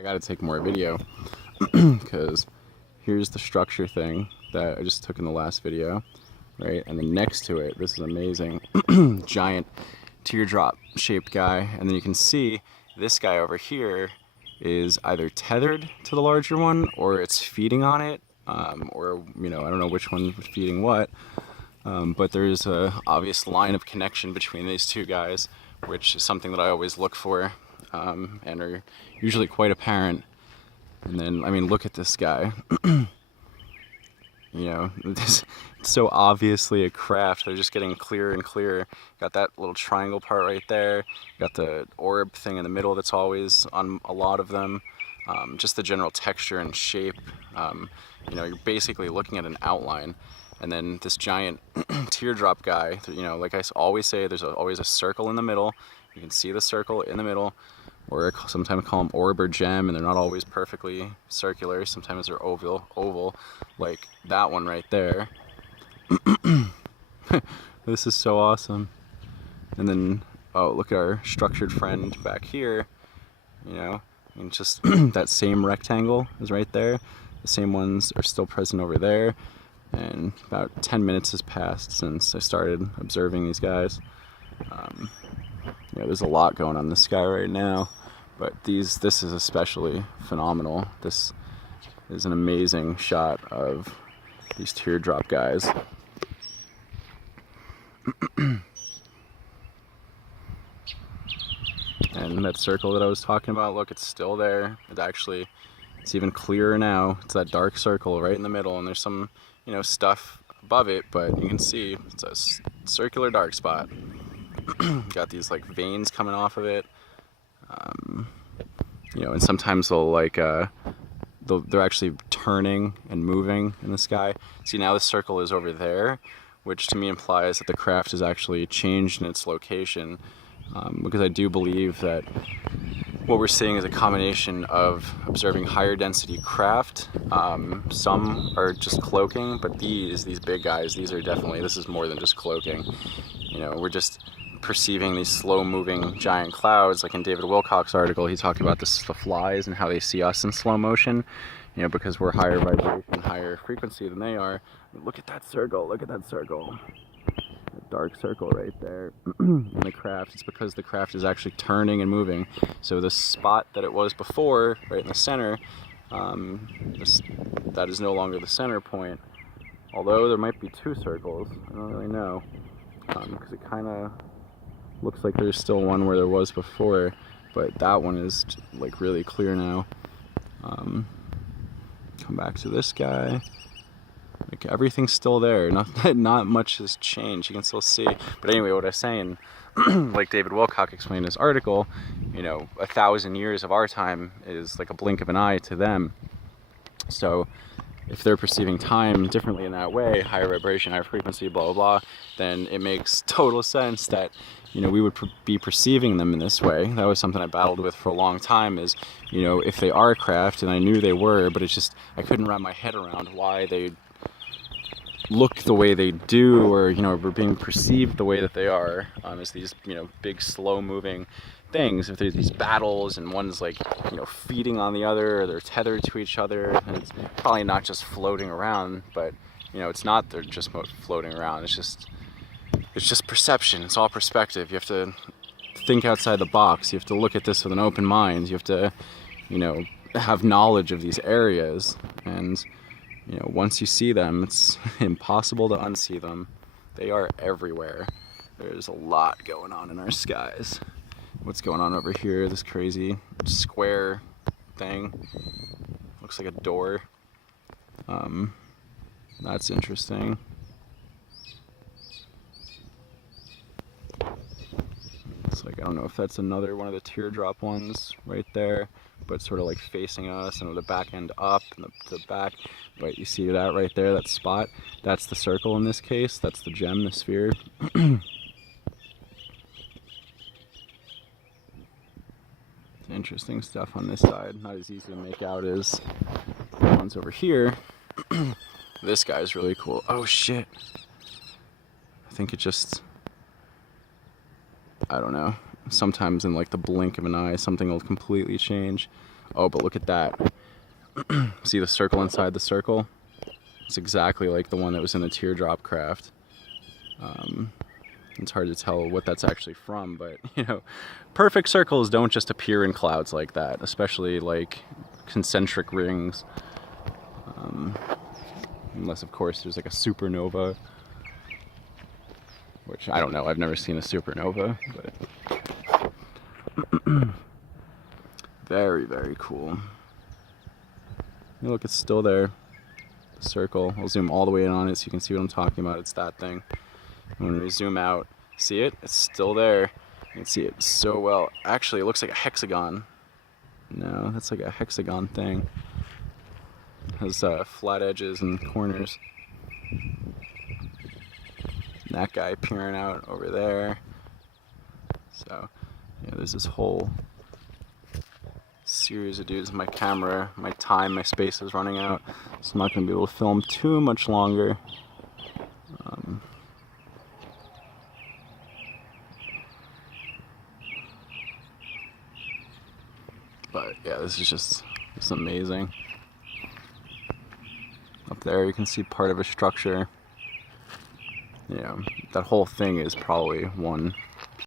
I gotta take more video because here's the structure thing that I just took in the last video, right? And then next to it, this is amazing, giant teardrop shaped guy. And then you can see this guy over here is either tethered to the larger one or it's feeding on it, or, you know, I don't know which one was feeding what. But there's a obvious line of connection between these two guys, which is something that I always look for, and are usually quite apparent. And then, I mean, look at this guy. You know, this, it's so obviously a craft. They're just getting clearer and clearer. Got that little triangle part right there. Got the orb thing in the middle that's always on a lot of them. Just the general texture and shape. You know, you're basically looking at an outline. And then this giant teardrop guy, you know, like I always say, there's always a circle in the middle. You can see the circle in the middle, or sometimes call them orb or gem, and they're not always perfectly circular. Sometimes they're oval, like that one right there. This is so awesome. And then, oh, look at our structured friend back here, you know, and just that same rectangle is right there. The same ones are still present over there. And about 10 minutes has passed since I started observing these guys. Yeah, there's a lot going on in the sky right now, but this is especially phenomenal. This is an amazing shot of these teardrop guys. And that circle that I was talking about, look, it's still there. It's even clearer now. It's that dark circle right in the middle, and there's some, you know, stuff above it, but you can see it's a circular dark spot. Got these like veins coming off of it, you know, and sometimes they're actually turning and moving in the sky. See, now the circle is over there, which to me implies that the craft has actually changed in its location, because I do believe that what we're seeing is a combination of observing higher density craft. Some are just cloaking, but these big guys, this is more than just cloaking. You know, we're just perceiving these slow moving giant clouds. Like in David Wilcock's article, he talked about the flies and how they see us in slow motion, you know, because we're higher vibration, higher frequency than they are. Look at that circle, look at that circle. Dark circle right there in the craft. It's because the craft is actually turning and moving. So the spot that it was before, right in the center, that is no longer the center point. Although there might be two circles, I don't really know, because it kind of looks like there's still one where there was before, but that one is like really clear now. Come back to this guy. Like everything's still there. Not much has changed. You can still see. But anyway, what I was saying, like David Wilcock explained in his article, you know, 1,000 years of our time is like a blink of an eye to them. So if they're perceiving time differently in that way, higher vibration, higher frequency, blah, blah, blah, then it makes total sense that, you know, we would be perceiving them in this way. That was something I battled with for a long time, is, you know, if they are craft, and I knew they were, but it's just, I couldn't wrap my head around why they look the way they do, or, you know, we're being perceived the way that they are, as these, you know, big slow moving things. If there's these battles and one's like, you know, feeding on the other, or they're tethered to each other, and it's probably not just floating around, but, you know, it's not they're just floating around. It's just perception. It's all perspective. You have to think outside the box. You have to look at this with an open mind. You have to, you know, have knowledge of these areas, and, you know, once you see them, it's impossible to unsee them. They are everywhere. There's a lot going on in our skies. What's going on over here? This crazy square thing. Looks like a door. That's interesting. It's like, I don't know if that's another one of the teardrop ones right there, but sort of like facing us, and with the back end up and the back. But you see that right there, that spot? That's the circle in this case. That's the gem, the sphere. Interesting stuff on this side. Not as easy to make out as the ones over here. This guy's really cool. Oh shit. I think it just, I don't know. Sometimes in like the blink of an eye, something will completely change. Oh, but look at that. See the circle inside the circle? It's exactly like the one that was in the teardrop craft. It's hard to tell what that's actually from, but you know, perfect circles don't just appear in clouds like that, especially like concentric rings. Unless of course there's like a supernova, which I don't know, I've never seen a supernova, but very, very cool. Look, it's still there, the circle. I'll zoom all the way in on it so you can see what I'm talking about. It's that thing. When we zoom out, see it? It's still there. You can see it so well. Actually, it looks like a hexagon. No, that's like a hexagon thing. It has flat edges and corners. And that guy peering out over there. So, yeah, there's this whole series of dudes. My camera, my time, my space is running out, so I'm not going to be able to film too much longer. But yeah, this is just amazing. Up there you can see part of a structure. Yeah, that whole thing is probably one